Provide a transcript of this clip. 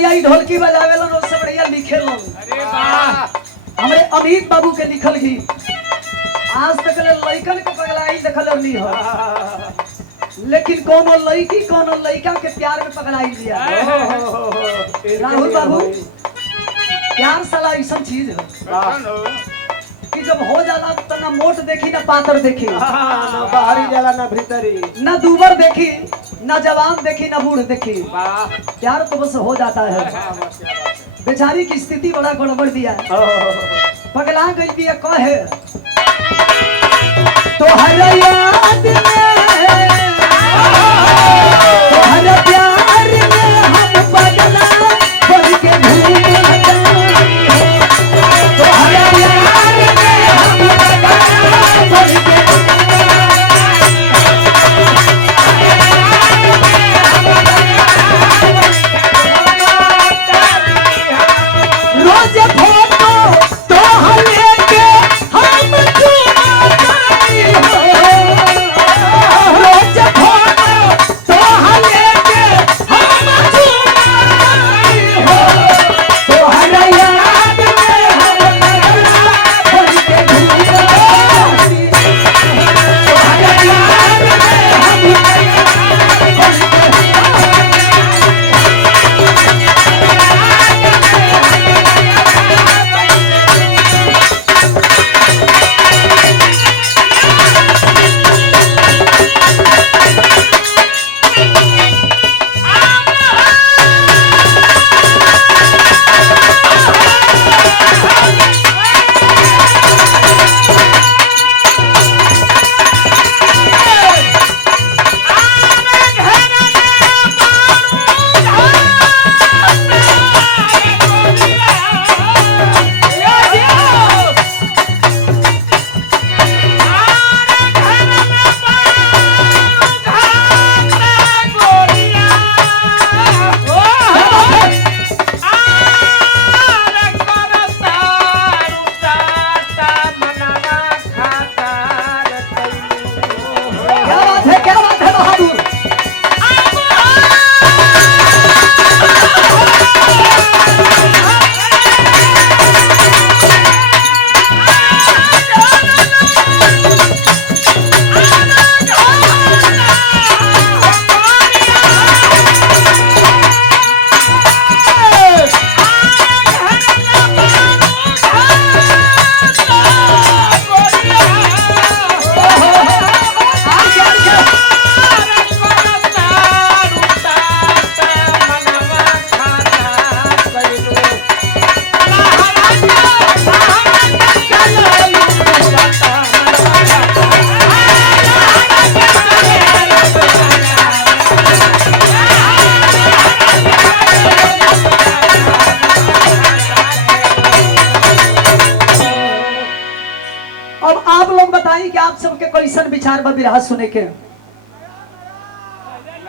भैया ई ढोलकी बजावे लन उससे बढ़िया लिखे लन। अरे वाह हमरे अमित बाबू के लिखल गीत आज तक ले लइकन के पगलाई देखल नहीं हो, लेकिन कोनो लड़की कोनो लड़का के प्यार में पगलाई दिया। राहुल बाबू प्यार साला ऐसा चीज है कि जब हो जाला तो ना मोट देखी ना पातर देखी, ना बाहरी जाला ना भीतरी, ना दूबर देखी ना जवान देखी ना बूढ़ देखी। वाह प्यार तो बस हो जाता है। बेचारी की स्थिति बड़ा गड़बड़ दिया है, पगला गई दिया कहे तो हर याद में तो हर प्यार में हम पगला बन के घूमते तो हर याद में हम पगला बन के रोज फोटो तो लेके हम घूमते हो, रोज फोटो तो लेके हम घूमते हो तो हर याद में हम पगला बन के घूमते तो हर याद में हम पगला बन क्या बात है बहादुर। अब आप लोग बताइए कि आप सबके कैसन विचार बा बिरहा सुने के।